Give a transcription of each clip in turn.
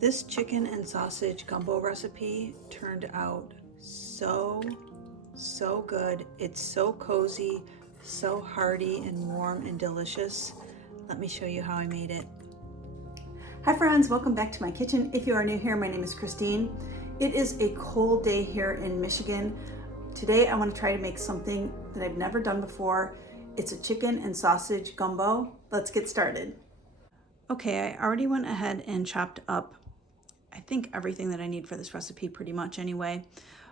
This chicken and sausage gumbo recipe turned out so good. It's so cozy, so hearty and warm and delicious. Let me show you how I made it. Hi friends, welcome back to my kitchen. If you are new here, my name is Christine. It is a cold day here in Michigan. Today I want to try to make something that I've never done before. It's a chicken and sausage gumbo. Let's get started. Okay, I already went ahead and chopped up I think everything that I need for this recipe pretty much anyway.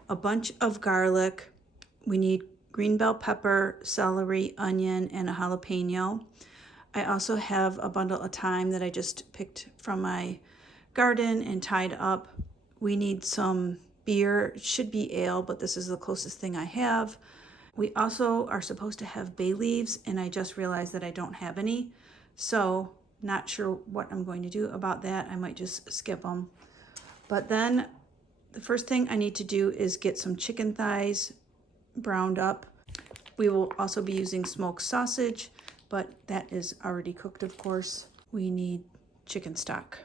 A bunch of garlic. We need green bell pepper, celery, onion, and a jalapeno. I also have a bundle of thyme that I just picked from my garden and tied up. We need some beer. It should be ale, but this is the closest thing I have. We also are supposed to have bay leaves, and I just realized that I don't have any. So not sure what I'm going to do about that. I might just skip them. But then the first thing I need to do is get some chicken thighs browned up. We will also be using smoked sausage, but that is already cooked, of course. We need chicken stock.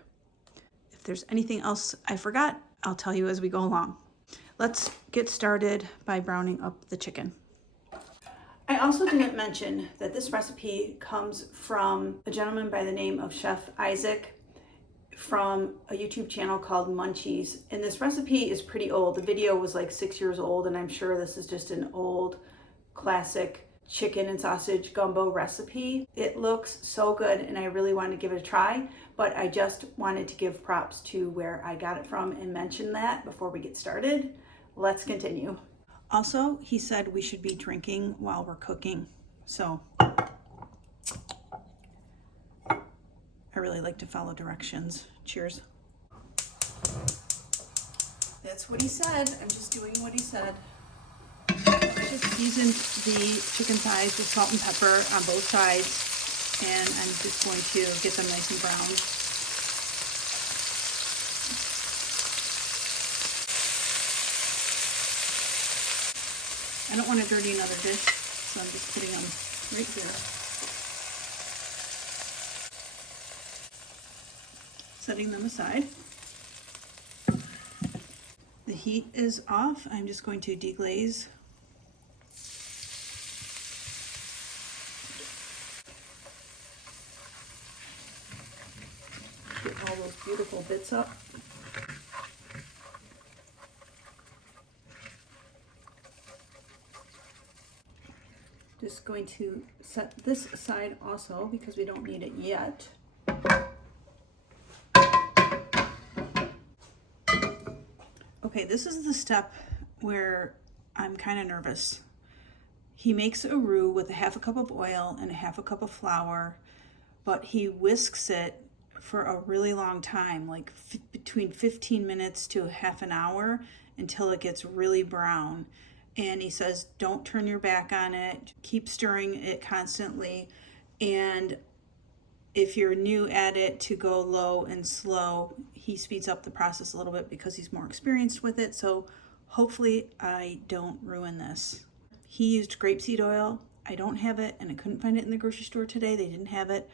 If there's anything else I forgot, I'll tell you as we go along. Let's get started by browning up the chicken. I also didn't mention that this recipe comes from a gentleman by the name of Chef Isaac from a YouTube channel called Munchies. And this recipe is pretty old. The video was like 6 years old, and I'm sure this is just an old classic chicken and sausage gumbo recipe. It looks so good and I really wanted to give it a try, but I just wanted to give props to where I got it from and mention that before we get started. Let's continue. Also, he said we should be drinking while we're cooking. So I really like to follow directions. Cheers. That's what he said. I'm just doing what he said. I just seasoned the chicken thighs with salt and pepper on both sides, and I'm just going to get them nice and brown. I don't want to dirty another dish, so I'm just putting them right here. Setting them aside. The heat is off. I'm just going to deglaze. Get all those beautiful bits up. Just going to set this aside also because we don't need it yet. Okay, this is the step where I'm kind of nervous. He makes a roux with a half a cup of oil and a half a cup of flour, but he whisks it for a really long time, like between 15 minutes to half an hour until it gets really brown. And he says, don't turn your back on it, keep stirring it constantly. And if you're new at it, to go low and slow. He speeds up the process a little bit because he's more experienced with it. So hopefully I don't ruin this. He used grapeseed oil. I don't have it, and I couldn't find it in the grocery store today. They didn't have it.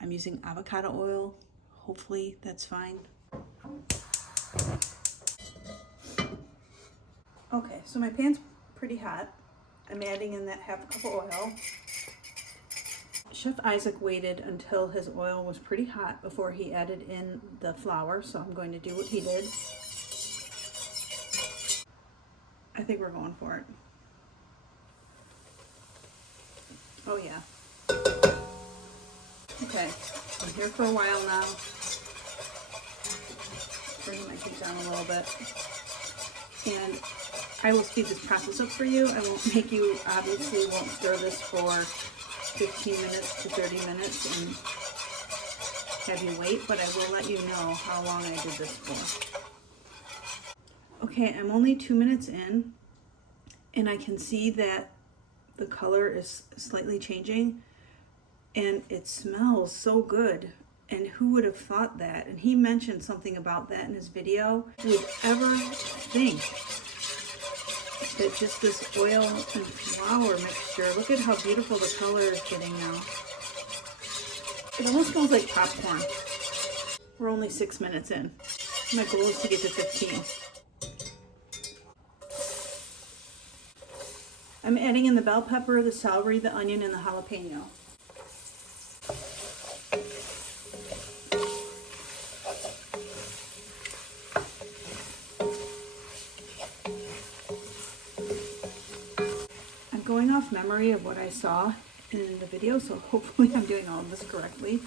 I'm using avocado oil. Hopefully that's fine. Okay, so my pan's pretty hot. I'm adding in that half a cup of oil. Chef Isaac waited until his oil was pretty hot before he added in the flour, so I'm going to do what he did. I think we're going for it. Oh yeah. Okay, I'm here for a while now. Bringing my heat down a little bit. And I will speed this process up for you. I won't make you, obviously won't stir this for 15 minutes to 30 minutes and have you wait, but I will let you know how long I did this for. Okay, I'm only 2 minutes in, and I can see that the color is slightly changing, and it smells so good. And who would have thought that? And he mentioned something about that in his video. Who would ever think that just this oil and flour mixture, look at how beautiful the color is getting now. It almost smells like popcorn. We're only 6 minutes in. My goal is to get to 15. I'm adding in the bell pepper, the celery, the onion, and the jalapeno. I'm going off memory of what I saw in the video, so hopefully I'm doing all of this correctly.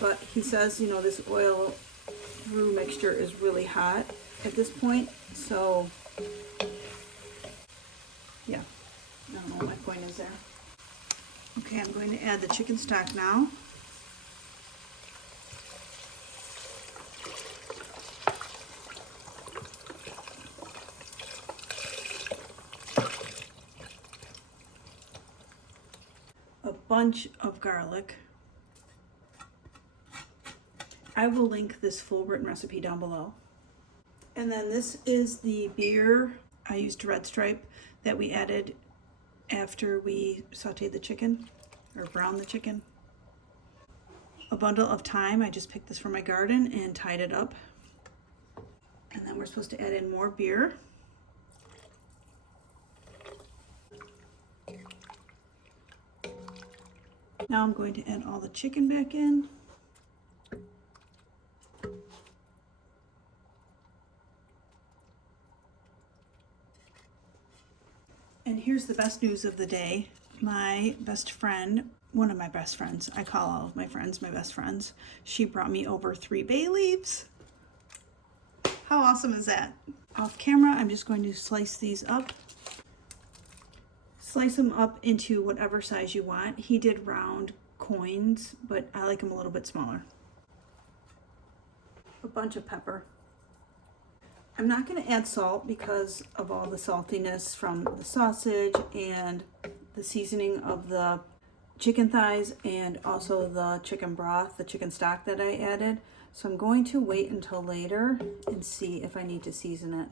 But he says, you know, this oil roux mixture is really hot at this point, so yeah, I don't know what my point is there. Okay, I'm going to add the chicken stock now. A bunch of garlic. I will link this full written recipe down below. And then this is the beer. I used Red Stripe that we added after we sauteed the chicken or browned the chicken. A bundle of thyme. I just picked this from my garden and tied it up. And then we're supposed to add in more beer. Now I'm going to add all the chicken back in. And here's the best news of the day. My best friend, one of my best friends, I call all of my friends my best friends, she brought me over 3 bay leaves. How awesome is that? Off camera, I'm just going to slice these up. Slice them up into whatever size you want. He did round coins, but I like them a little bit smaller. A bunch of pepper. I'm not going to add salt because of all the saltiness from the sausage and the seasoning of the chicken thighs and also the chicken broth, the chicken stock that I added. So I'm going to wait until later and see if I need to season it.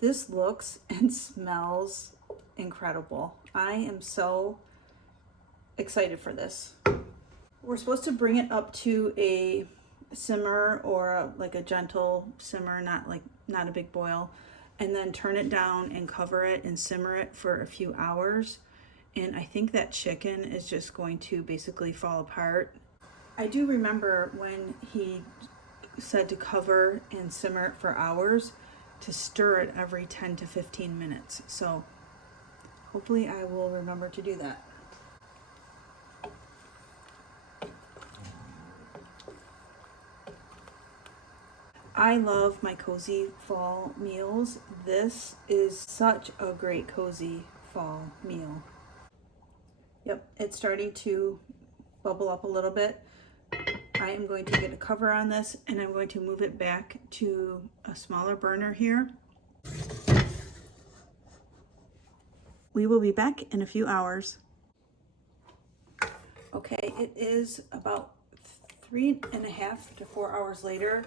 This looks and smells incredible. I am so excited for this. We're supposed to bring it up to a simmer or like a gentle simmer, not a big boil, and then turn it down and cover it and simmer it for a few hours. And I think that chicken is just going to basically fall apart. I do remember when he said to cover and simmer it for hours, to stir it every 10 to 15 minutes. So hopefully I will remember to do that. I love my cozy fall meals. This is such a great cozy fall meal. Yep, it's starting to bubble up a little bit. I am going to get a cover on this and I'm going to move it back to a smaller burner here. We will be back in a few hours. Okay, it is about 3.5 to 4 hours later,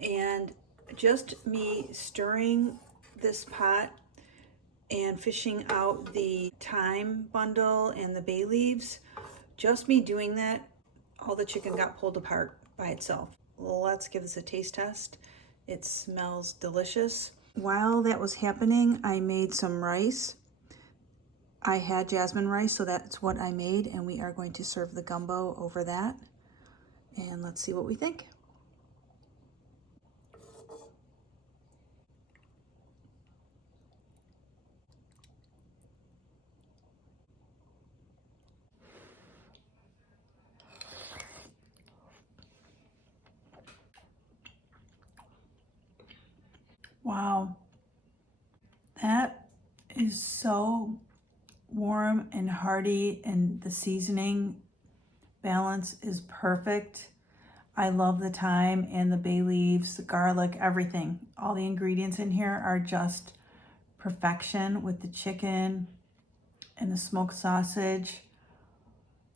and just me stirring this pot and fishing out the thyme bundle and the bay leaves, just me doing that, all the chicken got pulled apart by itself. Let's give this a taste test. It smells delicious. While that was happening, I made some rice. I had jasmine rice, so that's what I made, and we are going to serve the gumbo over that. And let's see what we think. Wow, that is so warm and hearty, and the seasoning balance is perfect. I love the thyme and the bay leaves, the garlic, everything. All the ingredients in here are just perfection with the chicken and the smoked sausage.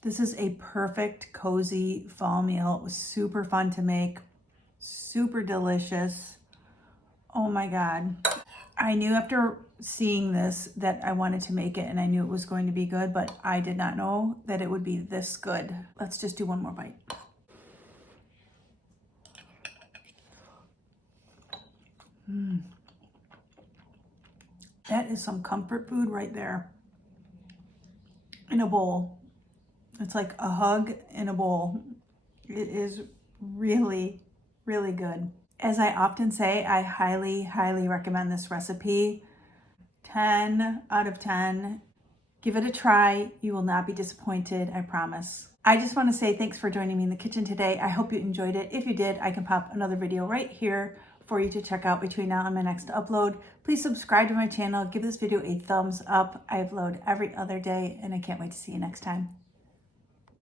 This is a perfect cozy fall meal. It was super fun to make, super delicious. Oh my God. I knew after seeing this that I wanted to make it, and I knew it was going to be good, but I did not know that it would be this good. Let's just do one more bite. That is some comfort food right there. In a bowl. It's like a hug in a bowl. It is really, really good. As I often say, I highly, highly recommend this recipe. 10 out of 10. Give it a try. You will not be disappointed, I promise. I just want to say thanks for joining me in the kitchen today. I hope you enjoyed it. If you did, I can pop another video right here for you to check out between now and my next upload. Please subscribe to my channel. Give this video a thumbs up. I upload every other day, and I can't wait to see you next time.